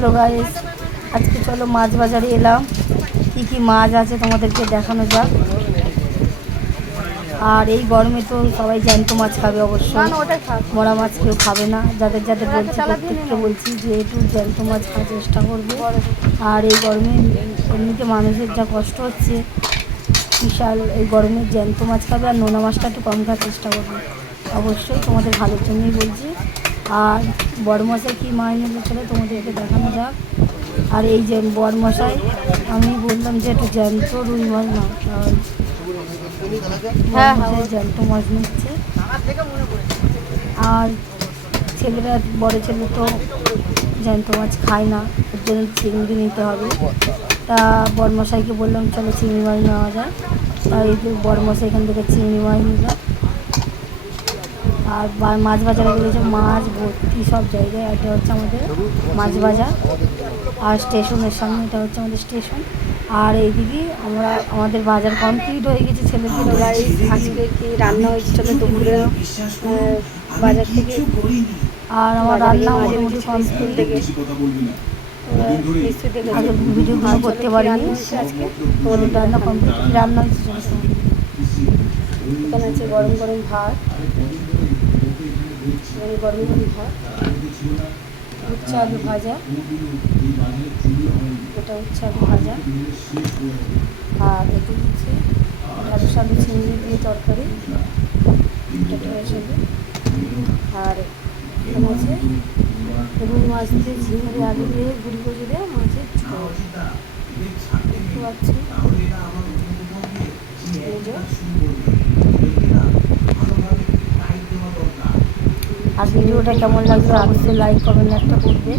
Hello guys আজকে চলো মাছ বাজারে এলাম। কি কি মাছ আছে তোমাদেরকে দেখানো যাক। আর এই গরমে তো সবাই জ্যান্ত মাছ খাবে অবশ্যই মরা মাছ কেউ খাবে না। যাদের যাদের বলছি প্রত্যেককে বলছি যে একটু জ্যান্ত মাছ খাওয়ার চেষ্টা করবে। আর এই গরমে এমনিতে মানুষের যা কষ্ট হচ্ছে বিশাল এই গরমে জ্যান্ত মাছ খাবে আর নোনা মাছটা একটু কম খাওয়ার চেষ্টা করবে। অবশ্যই তোমাদের ভালোর জন্যই বলছি। আর বড় মশাই কী মাইনে চলে তোমাদেরকে দেখানো যাক। আর এই যে বড় মশাই আমি বললাম যে একটু জ্যান্ত রুই মাছ না হ্যাঁ, হ্যাঁ। জ্যান্ত মাছ নিচ্ছে। আর ছেলেরা বড় ছেলে তো জ্যান্ত মাছ খায় না ওর জন্য চিংড়ি নিতে হবে। তা বড়মশাইকে বললাম চলো চিংড়ি মাছ নেওয়া যায় আর এই যে বড়মশাই এখান থেকে চিংড়ি মাছ নিল। আর মাছ বাজারে গেলে যে মাছ ভর্তি সব জায়গায় এটা হচ্ছে আমাদের মাছ বাজার। আর স্টেশনের সামনে এটা হচ্ছে আমাদের স্টেশন। আর এইদিকে আমরা আমাদের বাজার কমপ্লিট হয়ে গেছে গাইস আজকে কি রান্না হয়েছে চলো দুপুরে বাজার থেকে? আর আমার রান্না মোটামুটি কমপ্লিট থেকে আগে ভিডিওগুলো করতে পারিনি। আজকে? রান্না কমপ্লিট রান্না হয়েছে গরম গরম ভাত। গরম গরম ভাত আলু ভাজা, এটা আলু ভাজা, আর এটি হচ্ছে ঢ্যাঁড়স আলু চিংড়ি দিয়ে তরকারি, এটা ঢেঁড়স আর এখানে মাছ দিয়ে ঝিঙে আলু দিয়ে গুঁড়ি করে দিয়ে মাছের ঝোল। দেখতে পাচ্ছি আর ভিডিওটা কেমন লাগল অবশ্যই লাইক কমেন্ট একটা করবে।